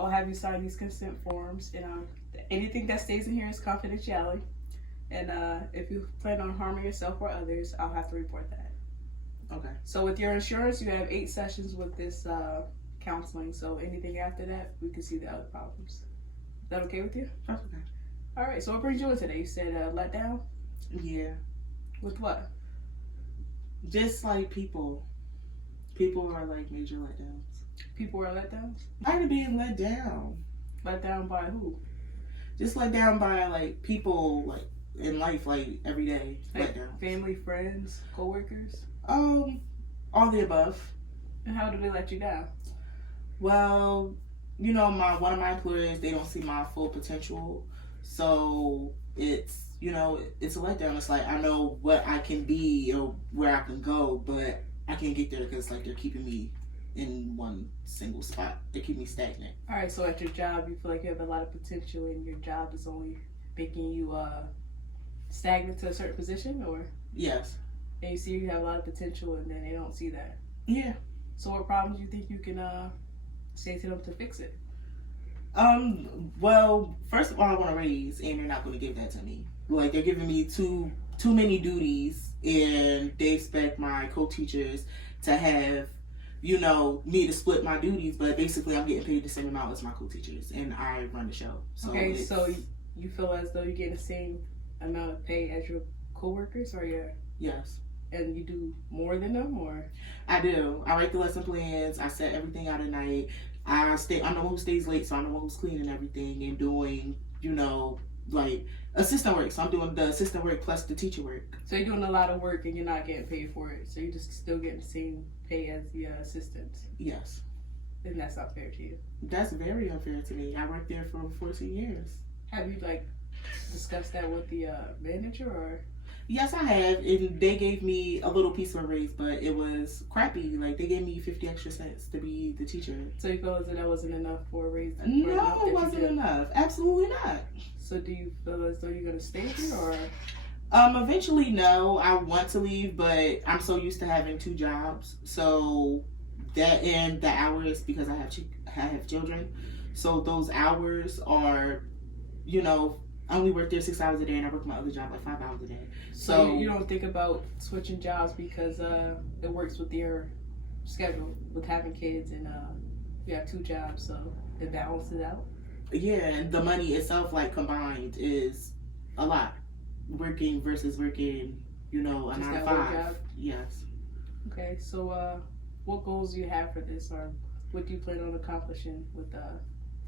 I'll have you sign these consent forms, and anything that stays in here is confidentiality. And if you plan on harming yourself or others, I'll have to report that. Okay. So with your insurance, you have 8 sessions with this counseling. So anything after that, we can see the other problems. Is that okay with you? That's okay. All right. So what brings you in today? You said let down? Yeah. With what? Just like people. People are like major letdowns. People are let down? Tired of being let down. Let down by who? Just let down by like people like in life, like every day. Like Let down. family, friends, coworkers? All the above. And how do they let you down? Well, you know, one of my employers, they don't see my full potential. So it's, you know, it's a letdown. It's like I know what I can be or where I can go, but I can't get there because like they're keeping me in one single spot. They keep me stagnant. All right, so at your job, you feel like you have a lot of potential and your job is only making you stagnant to a certain position, or? Yes. And you see you have a lot of potential and then they don't see that. Yeah. So what problems do you think you can say to them to fix it? Well, first of all, I want to raise, and they're not going to give that to me. Like, they're giving me too many duties, and they expect my co-teachers to have, you know, me to split my duties, but basically I'm getting paid the same amount as my co-teachers, and I run the show. So okay, so you feel as though you're getting the same amount of pay as your co-workers, or Yes. And you do more than them, or? I do. I write the lesson plans. I set everything out at night. I'm the one who stays late, so I'm the one who's cleaning everything and doing, you know, like assistant work. So I'm doing the assistant work plus the teacher work. So you're doing a lot of work and you're not getting paid for it. So you're just still getting the same pay as the assistants. Yes. And that's not fair to you. That's very unfair to me. I worked there for 14 years. Have you like discussed that with the manager, or? Yes, I have, and they gave me a little piece of a raise, but it was crappy. Like, they gave me 50 extra cents to be the teacher. So you feel as though that wasn't enough for a raise? No, it wasn't enough. Absolutely not. So do you feel as though you're going to stay here, or? Eventually, no. I want to leave, but I'm so used to having 2 jobs. So that, and the hours, because I have children. So those hours are, you know, I only work there 6 hours a day, and I work my other job like 5 hours a day. So you don't think about switching jobs because it works with your schedule with having kids, and you have 2 jobs, so it balances out? Yeah, and the money itself, like combined, is a lot. Working versus working, you know, a 9 to 5. Job? Yes. Okay, so what goals do you have for this, or what do you plan on accomplishing with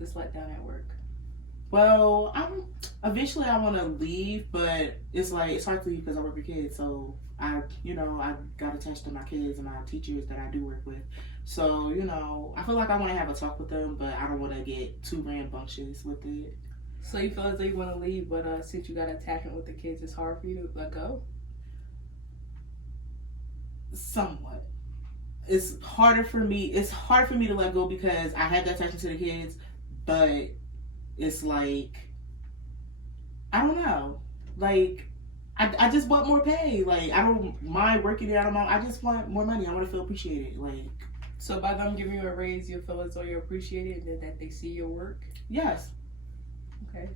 this letdown at work? Well, eventually I want to leave, but it's hard to leave because I work with kids. So I got attached to my kids and my teachers that I do work with. So, you know, I feel like I want to have a talk with them, but I don't want to get too rambunctious with it. So you feel as though you want to leave, but since you got attachment with the kids, it's hard for you to let go? Somewhat. It's hard for me to let go because I have that attachment to the kids, but it's like, I don't know. Like, I just want more pay. Like, I don't mind working there. I just want more money. I want to feel appreciated. Like, so by them giving you a raise, you feel as though you're appreciated and that they see your work? Yes. Okay.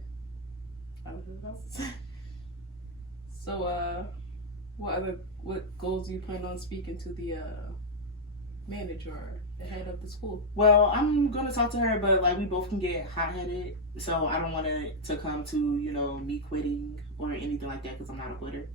So, what goals do you plan on speaking to the manager or the head of the school? Well, I'm gonna talk to her, but like we both can get hot-headed, so I don't want it to come to, you know, me quitting or anything like that because I'm not a quitter.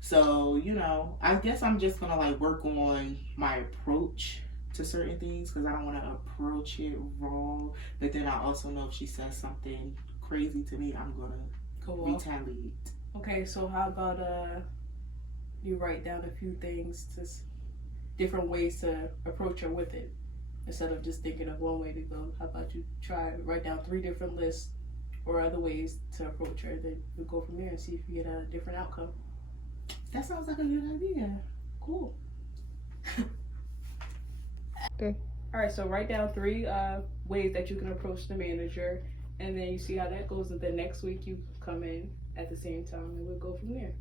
So, you know, I guess I'm just gonna like work on my approach to certain things because I don't want to approach it wrong. But then I also know if she says something crazy to me, I'm gonna retaliate. Okay, so how about you write down a few things different ways to approach her with it instead of just thinking of one way to go. How about you write down 3 different lists or other ways to approach her, then we'll go from there and see if you get a different outcome. That sounds like a good idea. Cool. Okay. All right, so write down 3 ways that you can approach the manager, and then you see how that goes, and then next week you come in at the same time and we'll go from there.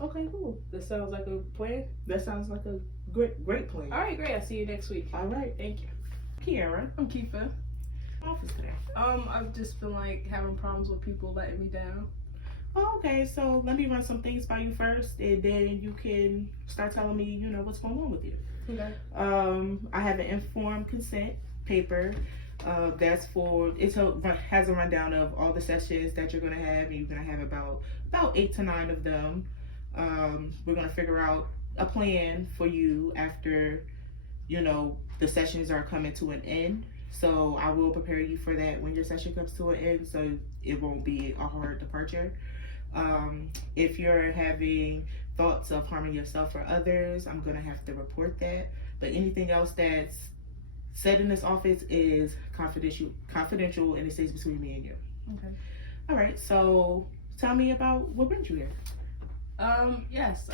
Okay, cool. That sounds like a plan? That sounds like a great plan. All right, great. I'll see you next week. All right. Thank you. Kiara. I'm Kifa. Office today. I've just been like having problems with people letting me down. Oh, okay, so let me run some things by you first, and then you can start telling me, what's going on with you. Okay. I have an informed consent paper. That's has a rundown of all the sessions that you're gonna have, and you're gonna have about 8 to 9 of them. We're gonna figure out a plan for you after, the sessions are coming to an end. So I will prepare you for that when your session comes to an end, so it won't be a hard departure. If you're having thoughts of harming yourself or others, I'm gonna have to report that. But anything else that's said in this office is confidential, and it stays between me and you. Okay. All right. So tell me about what brings you here. Yes.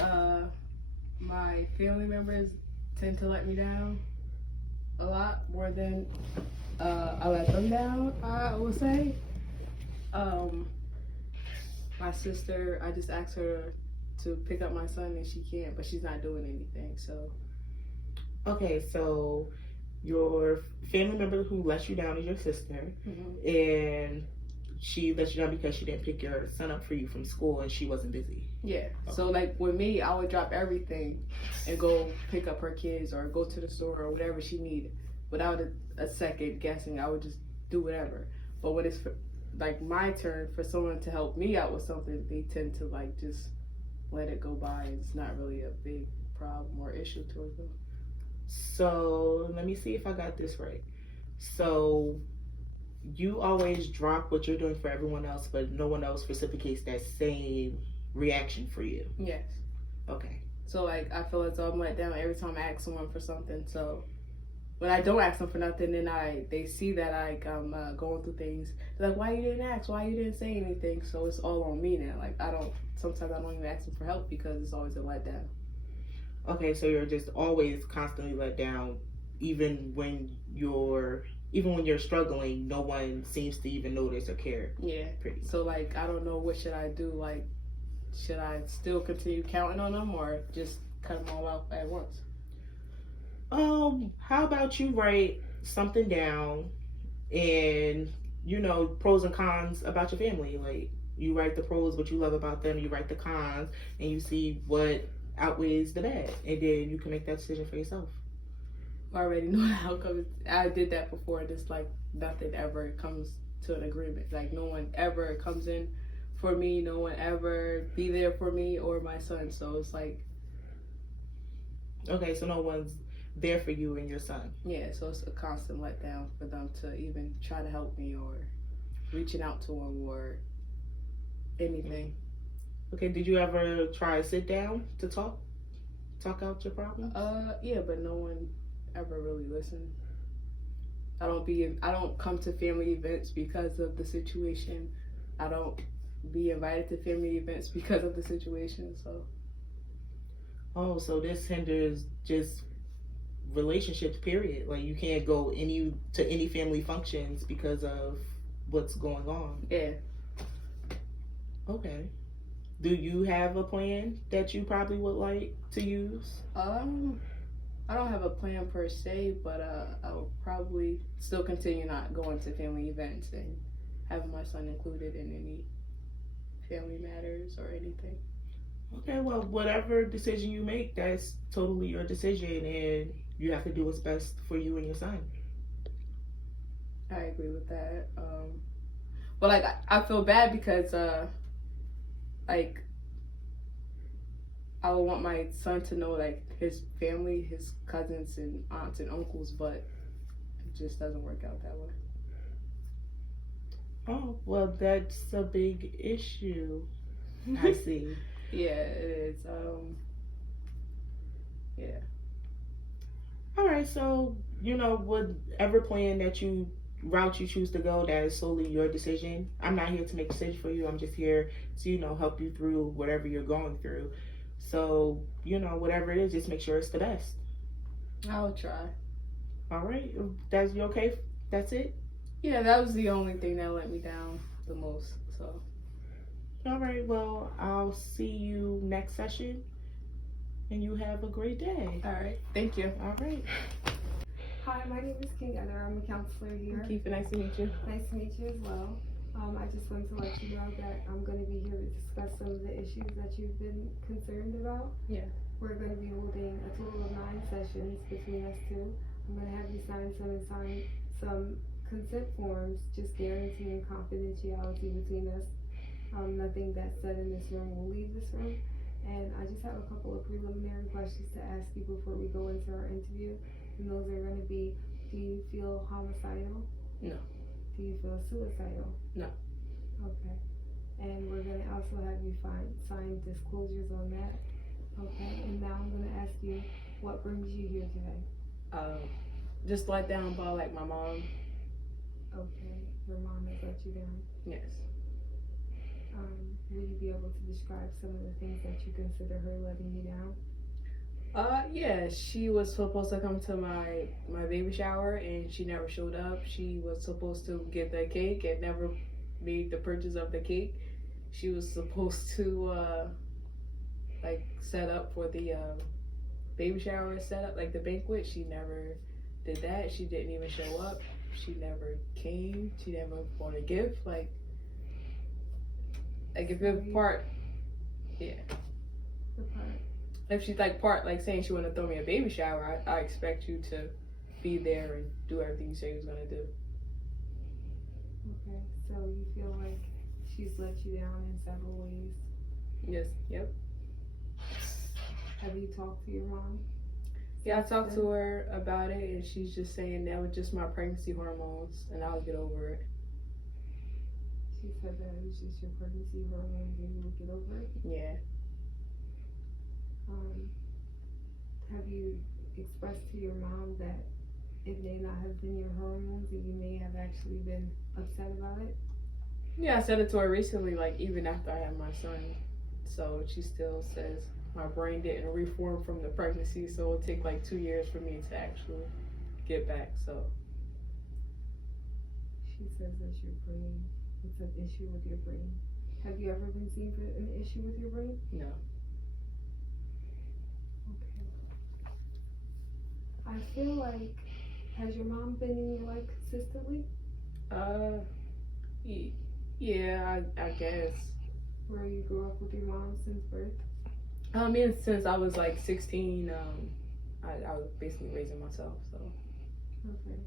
My family members tend to let me down a lot more than I let them down, I would say. My sister, I just asked her to pick up my son and she can't, but she's not doing anything, so. Okay, so your family member who let you down is your sister, and she let you down because she didn't pick your son up for you from school and she wasn't busy. Yeah. Okay. So like with me, I would drop everything and go pick up her kids or go to the store or whatever she needed without a second guessing. I would just do whatever. But when it's like my turn for someone to help me out with something, they tend to like just let it go by. It's not really a big problem or issue towards them. So let me see if I got this right. So you always drop what you're doing for everyone else, but no one else reciprocates that same reaction for you. Yes. Okay. So like I feel as though I'm let down every time I ask someone for something. So when I don't ask them for nothing, then they see that I'm going through things. They're like, why you didn't ask? Why you didn't say anything? So it's all on me now. Like sometimes I don't even ask them for help because it's always a letdown. Okay, so you're just always constantly let down, even when you're struggling. No one seems to even notice or care. Yeah. Pretty. So like I don't know, what should I do? Like, should I still continue counting on them or just cut them all out at once? How about you write something down and, pros and cons about your family. Like, you write the pros, what you love about them, you write the cons, and you see what outweighs the bad. And then you can make that decision for yourself. I already know the outcome. I did that before. Just like nothing ever comes to an agreement. Like no one ever comes in for me. No one ever be there for me or my son. So it's like. Okay, so no one's there for you and your son. Yeah, so it's a constant letdown for them to even try to help me or reaching out to them or anything. Okay, did you ever try to sit down to talk out your problems? Yeah, but no one ever really listened. I don't come to family events because of the situation. I don't be invited to family events because of the situation, so. Oh, so this hinders just relationships, period. Like you can't go to any family functions because of what's going on. Yeah. Okay. Do you have a plan that you probably would like to use? I don't have a plan per se, but I'll probably still continue not going to family events and having my son included in any family matters or anything. Okay, well, whatever decision you make, that's totally your decision, and you have to do what's best for you and your son. I agree with that. But like I feel bad because like I would want my son to know like his family, his cousins and aunts and uncles, but it just doesn't work out that way. Oh, well, that's a big issue. I see. Yeah, it is. Yeah. All right, so whatever route you choose to go, that is solely your decision. I'm not here to make a decision for you. I'm just here to help you through whatever you're going through. So whatever it is, just make sure it's the best. I'll try. All right, that's you okay? That's it? Yeah, that was the only thing that let me down the most. So. All right, well, I'll see you next session, and you have a great day. All right, thank you. All right. Hi, my name is King Heather. I'm a counselor here. Keith, nice to meet you. Nice to meet you as well. I just want to let you know that I'm going to be here to discuss some of the issues that you've been concerned about. Yeah. We're going to be holding a total of 9 sessions between us two. I'm going to have you sign some consent forms, just guaranteeing confidentiality between us. Nothing that's said in this room will leave this room. And I just have a couple of preliminary questions to ask you before we go into our interview. And those are going to be, do you feel homicidal? No. Do you feel suicidal? No. Okay. And we're going to also have you sign disclosures on that. Okay. And now I'm going to ask you, what brings you here today? Just let down by like my mom. Okay. Your mom has let you down. Yes. Will you be able to describe some of the things that you consider her letting you down? Yeah, she was supposed to come to my baby shower and she never showed up. She was supposed to get the cake and never made the purchase of the cake. She was supposed to like set up for the baby shower setup, like the banquet. She never did that. She didn't even show up. She never came. She never bought a gift. Like if it's part, yeah. The part. If she's like saying she want to throw me a baby shower, I expect you to be there and do everything you say you was gonna do. Okay, so you feel like she's let you down in several ways. Yes. Yep. Have you talked to your mom? Yeah, I talked to her about it, and she's just saying that was just my pregnancy hormones, and I'll get over it. She said that it was just your pregnancy hormones and you would get over it? Yeah. Have you expressed to your mom that it may not have been your hormones and you may have actually been upset about it? Yeah, I said it to her recently, like even after I had my son. So she still says my brain didn't reform from the pregnancy, so it'll take like 2 years for me to actually get back. So she says that's your brain. It's an issue with your brain. Have you ever been seen for an issue with your brain? no. Okay. I feel like, has your mom been in your life consistently? Yeah, I guess. Where you grew up with your mom since birth? I mean, since I was like 16, I was basically raising myself, so. Okay.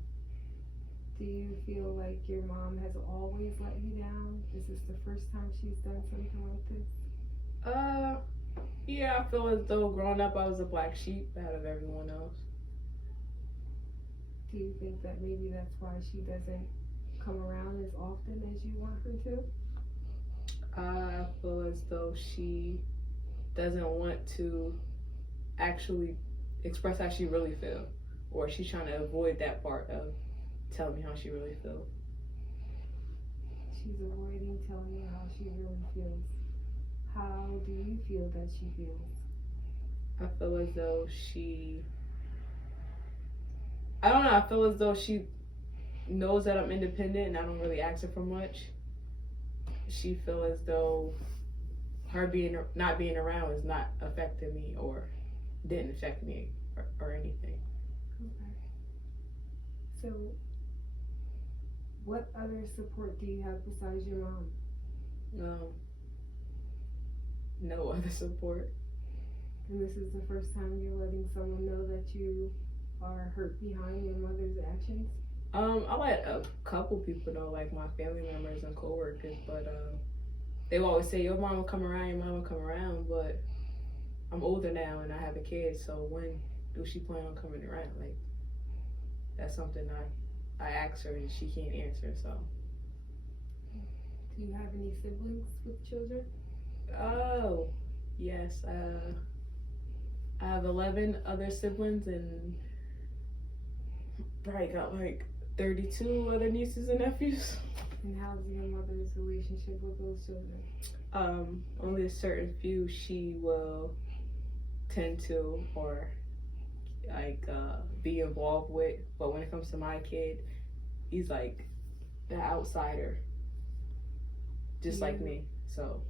Do you feel like your mom has always let you down? Is this the first time she's done something like this? Yeah, I feel as though growing up I was a black sheep out of everyone else. Do you think that maybe that's why she doesn't come around as often as you want her to? I feel as though she doesn't want to actually express how she really feels, or she's trying to avoid that part of telling me how she really feels. She's avoiding telling you how she really feels. How do you feel that she feels? I feel as though I don't know, I feel as though she knows that I'm independent and I don't really ask her for much. She feels as though her not being around is not affecting me or didn't affect me or anything. Okay. So, what other support do you have besides your mom? No other support. And this is the first time you're letting someone know that you are hurt behind your mother's actions? I let a couple people know, like my family members and coworkers, but they will always say, your mom will come around, but I'm older now and I have a kid, so when do she plan on coming around? Like, that's something I asked her and she can't answer, so. Do you have any siblings with children? Oh, yes. I have 11 other siblings and probably got like 32 other nieces and nephews. And how's your mother's relationship with those children? Only a certain few she will tend to or like be involved with, but when it comes to my kid, he's like the outsider, just like me. So.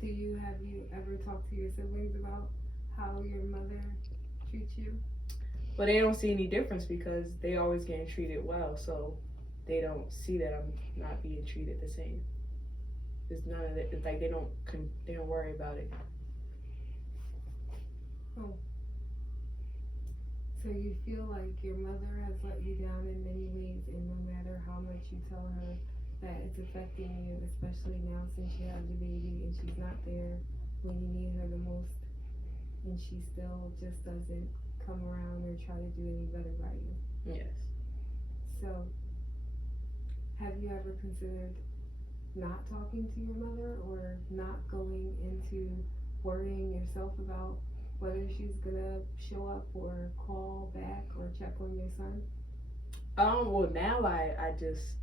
Have you ever talked to your siblings about how your mother treats you? But they don't see any difference because they always getting treated well, so they don't see that I'm not being treated the same. It's none of it. It's like they don't worry about it. Oh. So you feel like your mother has let you down in many ways, and no matter how much you tell her that it's affecting you, especially now since you have the baby and she's not there when you need her the most, and she still just doesn't come around or try to do any better by you. Yes. So, have you ever considered not talking to your mother or not going into worrying yourself about whether she's gonna show up or call back or check on your son? Well, now I just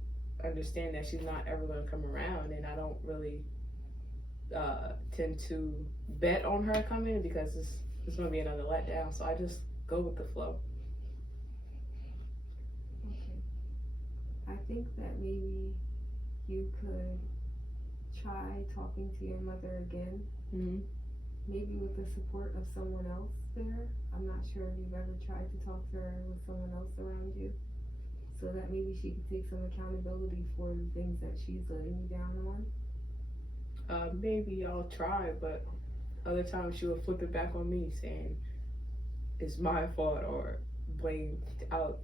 understand that she's not ever gonna come around, and I don't really tend to bet on her coming because it's gonna be another letdown. So I just go with the flow. Okay. I think that maybe you could try talking to your mother again. Mm-hmm. Maybe with the support of someone else there. I'm not sure if you've ever tried to talk to her with someone else around you, so that maybe she could take some accountability for the things that she's letting you down on. Maybe I'll try, but other times she will flip it back on me, saying it's my fault or blame.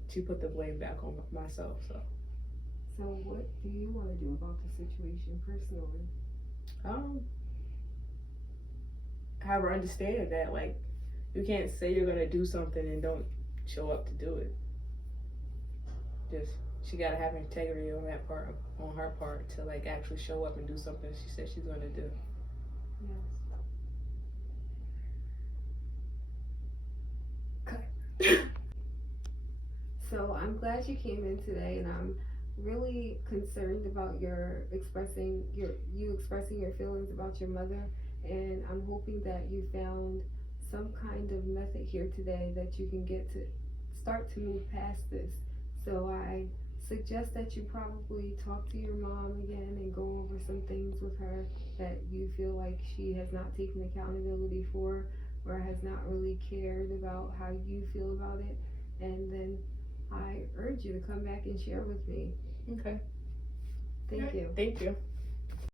She put the blame back on myself. So what do you want to do about the situation personally? Have her understand that, like, you can't say you're gonna do something and don't show up to do it. She gotta have integrity on her part to like actually show up and do something she said she's gonna do. Yes. Okay. So I'm glad you came in today, and I'm really concerned about you expressing your feelings about your mother. And I'm hoping that you found some kind of method here today that you can get to start to move past this. So I suggest that you probably talk to your mom again and go over some things with her that you feel like she has not taken accountability for or has not really cared about how you feel about it. And then I urge you to come back and share with me. Okay. Thank you. Thank you.